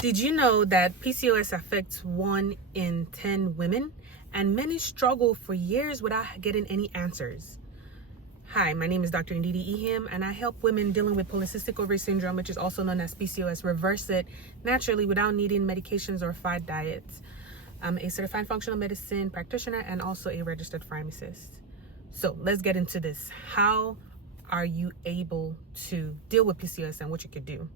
Did you know that PCOS affects 1 in 10 women, and many struggle for years without getting any answers? Hi, my name is Dr. Ndidi Ihim, and I help women dealing with Polycystic Ovary Syndrome, which is also known as PCOS, reverse it naturally without needing medications or fad diets. I'm a certified functional medicine practitioner and also a registered pharmacist. So let's get into this. How are you able to deal with PCOS and what you could do?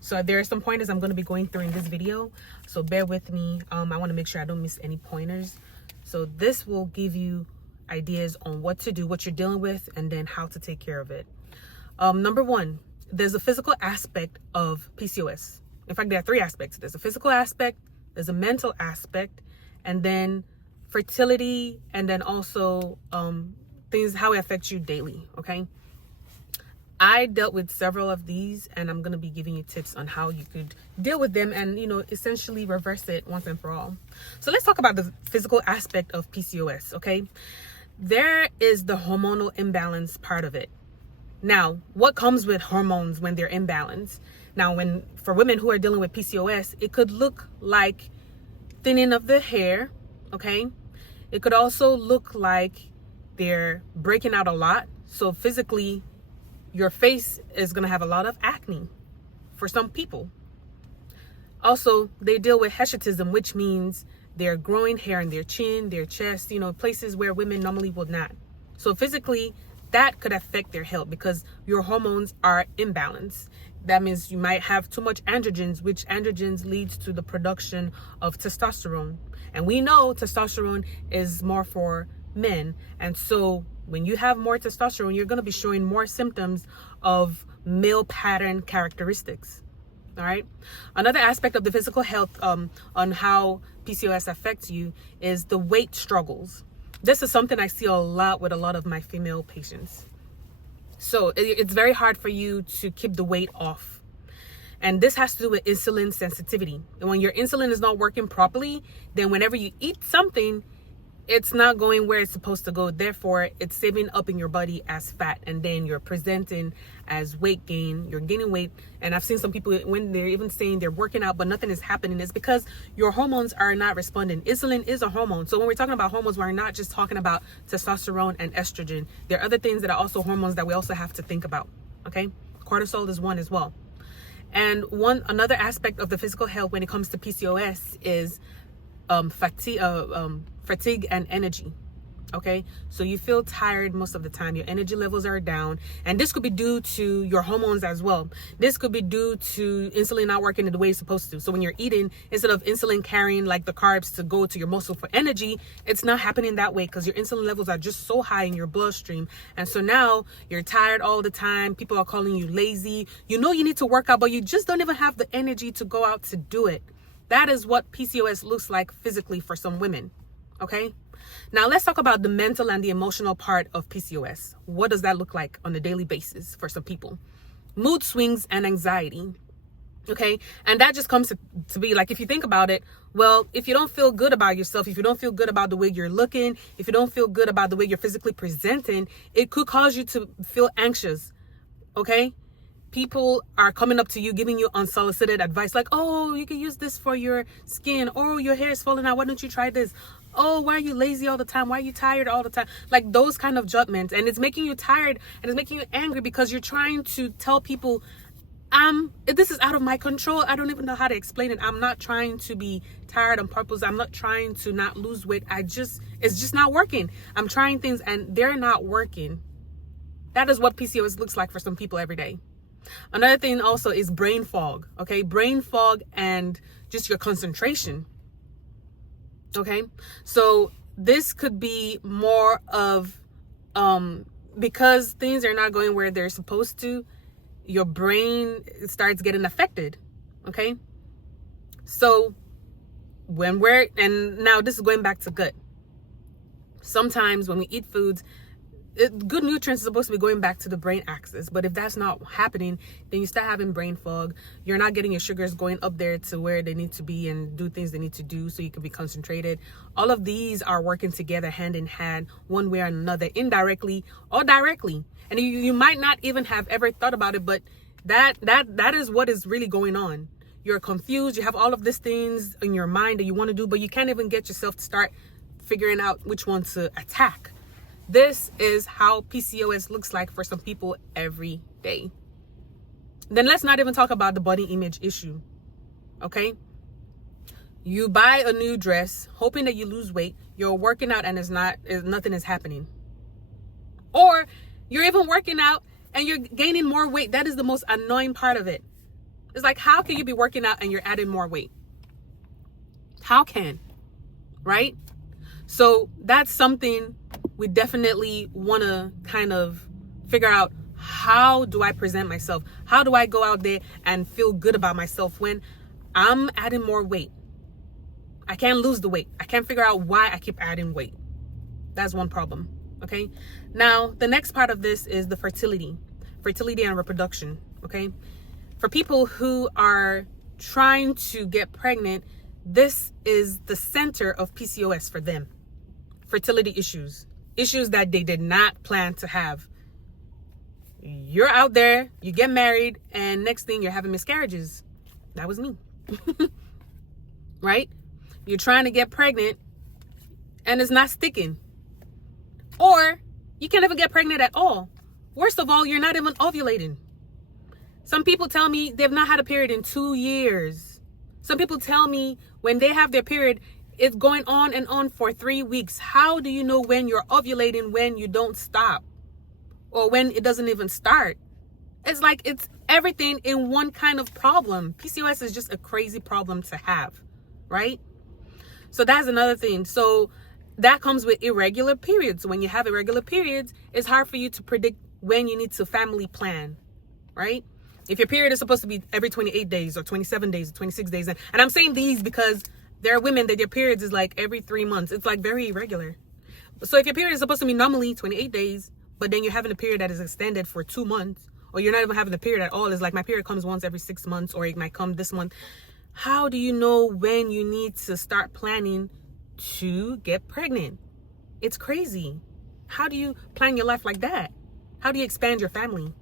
So there are some pointers I'm going to be going through in this video, so bear with me. I want to make sure I don't miss any pointers. So this will give you ideas on what to do, what you're dealing with, and then how to take care of it. Number one, there's a physical aspect of PCOS. In fact, there are 3 aspects. There's a physical aspect, there's a mental aspect, and then fertility, and then also things, how it affects you daily. Okay, I dealt with several of these, and I'm going to be giving you tips on how you could deal with them and, essentially reverse it once and for all. So let's talk about the physical aspect of PCOS, okay? There is the hormonal imbalance part of it. Now, what comes with hormones when they're imbalanced? Now, for women who are dealing with PCOS, it could look like thinning of the hair, okay? It could also look like they're breaking out a lot. So physically, your face is going to have a lot of acne for some people. Also, they deal with hirsutism, which means they're growing hair in their chin, their chest, places where women normally would not. So physically, that could affect their health because your hormones are imbalanced. That means you might have too much androgens, which androgens leads to the production of testosterone. And we know testosterone is more for men. And so when you have more testosterone, you're going to be showing more symptoms of male pattern characteristics. All right. Another aspect of the physical health on how PCOS affects you is the weight struggles. This is something I see a lot with a lot of my female patients. So it's very hard for you to keep the weight off. And this has to do with insulin sensitivity. And when your insulin is not working properly, then whenever you eat something, it's not going where it's supposed to go. Therefore, it's saving up in your body as fat, and then you're presenting as weight gain. You're gaining weight. And I've seen some people when they're even saying they're working out, but nothing is happening. It's because your hormones are not responding. Insulin is a hormone. So when we're talking about hormones, we're not just talking about testosterone and estrogen. There are other things that are also hormones that we also have to think about. Okay. Cortisol is one as well. And another aspect of the physical health when it comes to PCOS is fatigue and energy. Okay, so you feel tired most of the time. Your energy levels are down, and this could be due to your hormones as well. This could be due to insulin not working the way it's supposed to. So when you're eating, instead of insulin carrying like the carbs to go to your muscle for energy, it's not happening that way because your insulin levels are just so high in your bloodstream. And so now you're tired all the time. People are calling you lazy. You know you need to work out, but you just don't even have the energy to go out to do it. That is what PCOS looks like physically for some women. Okay, now let's talk about the mental and the emotional part of PCOS. What does that look like on a daily basis for some people? Mood swings and anxiety. Okay, and that just comes to be like, if you think about it, well, if you don't feel good about yourself, if you don't feel good about the way you're looking, if you don't feel good about the way you're physically presenting, it could cause you to feel anxious. Okay, people are coming up to you, giving you unsolicited advice like, oh, you can use this for your skin. Oh, your hair is falling out. Why don't you try this? Oh, why are you lazy all the time? Why are you tired all the time? Like those kind of judgments. And it's making you tired and it's making you angry because you're trying to tell people, this is out of my control. I don't even know how to explain it. I'm not trying to be tired on purpose. I'm not trying to not lose weight. It's just not working. I'm trying things and they're not working. That is what PCOS looks like for some people every day. Another thing also is brain fog. Okay, brain fog and just your concentration. Okay, so this could be more of because things are not going where they're supposed to, your brain starts getting affected. Okay, so and now this is going back to gut. Sometimes when we eat foods, good nutrients are supposed to be going back to the brain axis, but if that's not happening, then you start having brain fog. You're not getting your sugars going up there to where they need to be and do things they need to do so you can be concentrated. All of these are working together hand in hand, one way or another, indirectly or directly. And you might not even have ever thought about it, but that is what is really going on. you're confused, you have all of these things in your mind that you want to do, but you can't even get yourself to start figuring out which one to attack. This is how PCOS looks like for some people every day. Then let's not even talk about the body image issue. Okay? You buy a new dress hoping that you lose weight. You're working out and nothing is happening. Or you're even working out and you're gaining more weight. That is the most annoying part of it. It's like, how can you be working out and you're adding more weight? How can? Right? So that's something we definitely want to kind of figure out. How do I present myself? How do I go out there and feel good about myself when I'm adding more weight? I can't lose the weight. I can't figure out why I keep adding weight. That's one problem. Okay. Now, the next part of this is the fertility and reproduction. Okay. For people who are trying to get pregnant, this is the center of PCOS for them. Fertility issues that they did not plan to have. You're out there, you get married, and next thing you're having miscarriages. That was me. Right? You're trying to get pregnant and it's not sticking. Or you can't even get pregnant at all. Worst of all, you're not even ovulating. Some people tell me they've not had a period in 2 years. Some people tell me when they have their period, it's going on and on for 3 weeks. How do you know when you're ovulating when you don't stop? Or when it doesn't even start? It's like it's everything in one kind of problem. PCOS is just a crazy problem to have, right? So that's another thing. So that comes with irregular periods. When you have irregular periods, it's hard for you to predict when you need to family plan, right? If your period is supposed to be every 28 days or 27 days or 26 days. And I'm saying these because there are women that their periods is like every 3 months. It's like very irregular. So if your period is supposed to be normally 28 days, but then you're having a period that is extended for 2 months, or you're not even having a period at all. It's like my period comes once every 6 months, or it might come this month. How do you know when you need to start planning to get pregnant? It's crazy. How do you plan your life like that? How do you expand your family?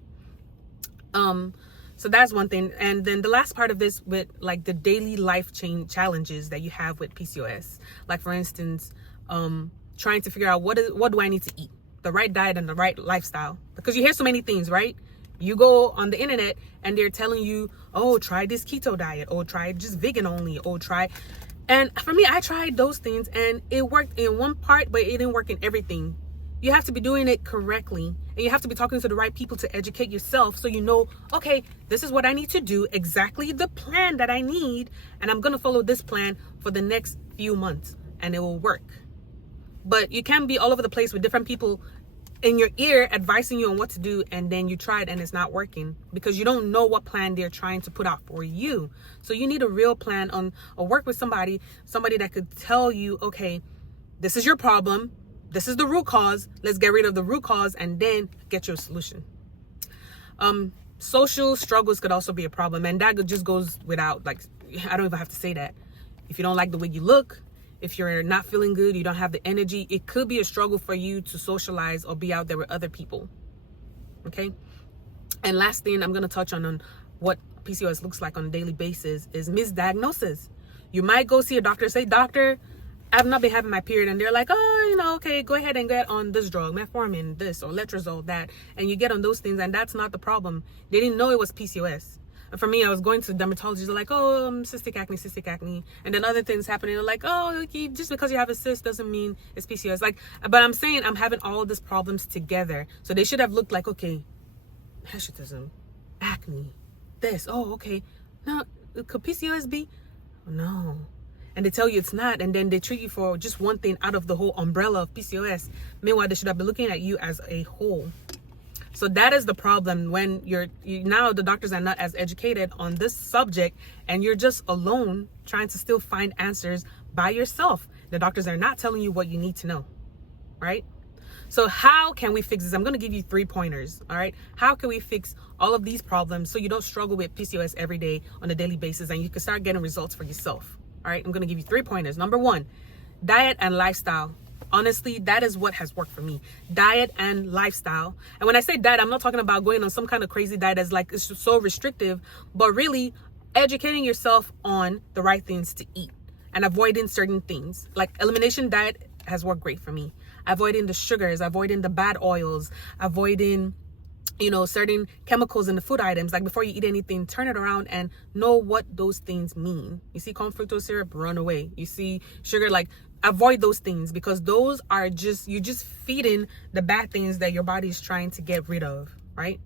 So that's one thing. And then the last part of this with like the daily life challenges that you have with PCOS. Like for instance, trying to figure out what do I need to eat? The right diet and the right lifestyle. Because you hear so many things, right? You go on the internet and they're telling you, oh, try this keto diet, or try just vegan only, or try. And for me, I tried those things and it worked in one part, but it didn't work in everything. You have to be doing it correctly, and you have to be talking to the right people to educate yourself so you know, okay, this is what I need to do, exactly the plan that I need, and I'm going to follow this plan for the next few months and it will work. But you can't be all over the place with different people in your ear advising you on what to do, and then you try it and it's not working because you don't know what plan they're trying to put out for you. So you need a real plan or work with somebody that could tell you, okay, this is your problem. This is the root cause. Let's get rid of the root cause and then get your solution. Social struggles could also be a problem. And that just goes without, like, I don't even have to say that. If you don't like the way you look, if you're not feeling good, you don't have the energy, it could be a struggle for you to socialize or be out there with other people. Okay. And last thing I'm going to touch on what PCOS looks like on a daily basis is misdiagnosis. You might go see a doctor, say, doctor, I've not been having my period. And they're like, oh, okay, go ahead and get on this drug, metformin, this, or letrozole, that. And you get on those things, and that's not the problem. They didn't know it was PCOS. And for me, I was going to dermatologists. They're like, oh, cystic acne. And then other things happening. They're like, oh, just because you have a cyst doesn't mean it's PCOS. Like, but I'm saying I'm having all of these problems together. So they should have looked like, okay, Hirsutism, acne, this. Oh, okay. Now, could PCOS be? No. And they tell you it's not, and then they treat you for just one thing out of the whole umbrella of PCOS. Meanwhile, they should have been looking at you as a whole. So that is the problem when now the doctors are not as educated on this subject, and you're just alone trying to still find answers by yourself. The doctors are not telling you what you need to know, right? So how can we fix this? I'm going to give you 3 pointers, all right? How can we fix all of these problems so you don't struggle with PCOS every day on a daily basis and you can start getting results for yourself? All right, I'm going to give you 3 pointers. Number 1, diet and lifestyle. Honestly, that is what has worked for me. Diet and lifestyle. And when I say diet, I'm not talking about going on some kind of crazy diet that's like, it's so restrictive, but really educating yourself on the right things to eat and avoiding certain things. Like elimination diet has worked great for me. Avoiding the sugars, avoiding the bad oils, avoiding certain chemicals in the food items. Like before you eat anything, turn it around and know what those things mean. You see corn fructose syrup, run away. You see sugar, like avoid those things, because those are you're just feeding the bad things that your body is trying to get rid of, right?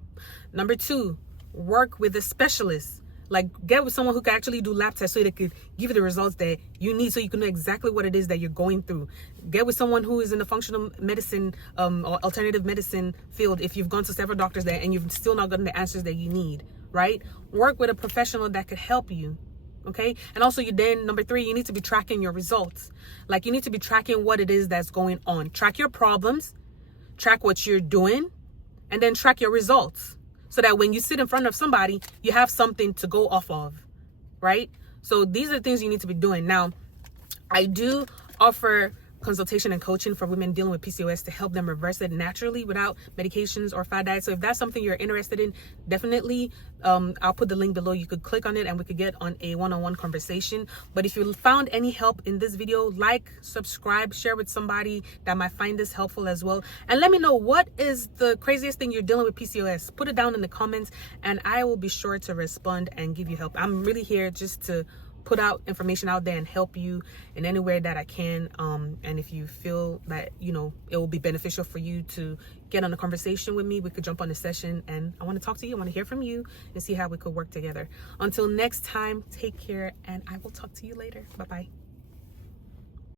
Number 2, work with a specialist. Like get with someone who can actually do lab tests so they could give you the results that you need, so you can know exactly what it is that you're going through. Get with someone who is in the functional medicine or alternative medicine field if you've gone to several doctors there and you've still not gotten the answers that you need, right? Work with a professional that could help you. Okay. And also number 3, you need to be tracking your results. Like you need to be tracking what it is that's going on. Track your problems, track what you're doing, and then track your results, so that when you sit in front of somebody, you have something to go off of, right? So these are the things you need to be doing. Now, I do offer consultation and coaching for women dealing with PCOS to help them reverse it naturally without medications or fad diets. So if that's something you're interested in, definitely I'll put the link below. You could click on it and we could get on a one-on-one conversation. But if you found any help in this video, like, subscribe, share with somebody that might find this helpful as well. And let me know, what is the craziest thing you're dealing with PCOS? Put it down in the comments and I will be sure to respond and give you help. I'm really here just to put out information out there and help you in any way that I can. And if you feel that, it will be beneficial for you to get on a conversation with me, we could jump on a session, and I want to talk to you. I want to hear from you and see how we could work together. Until next time, take care, and I will talk to you later. Bye-bye.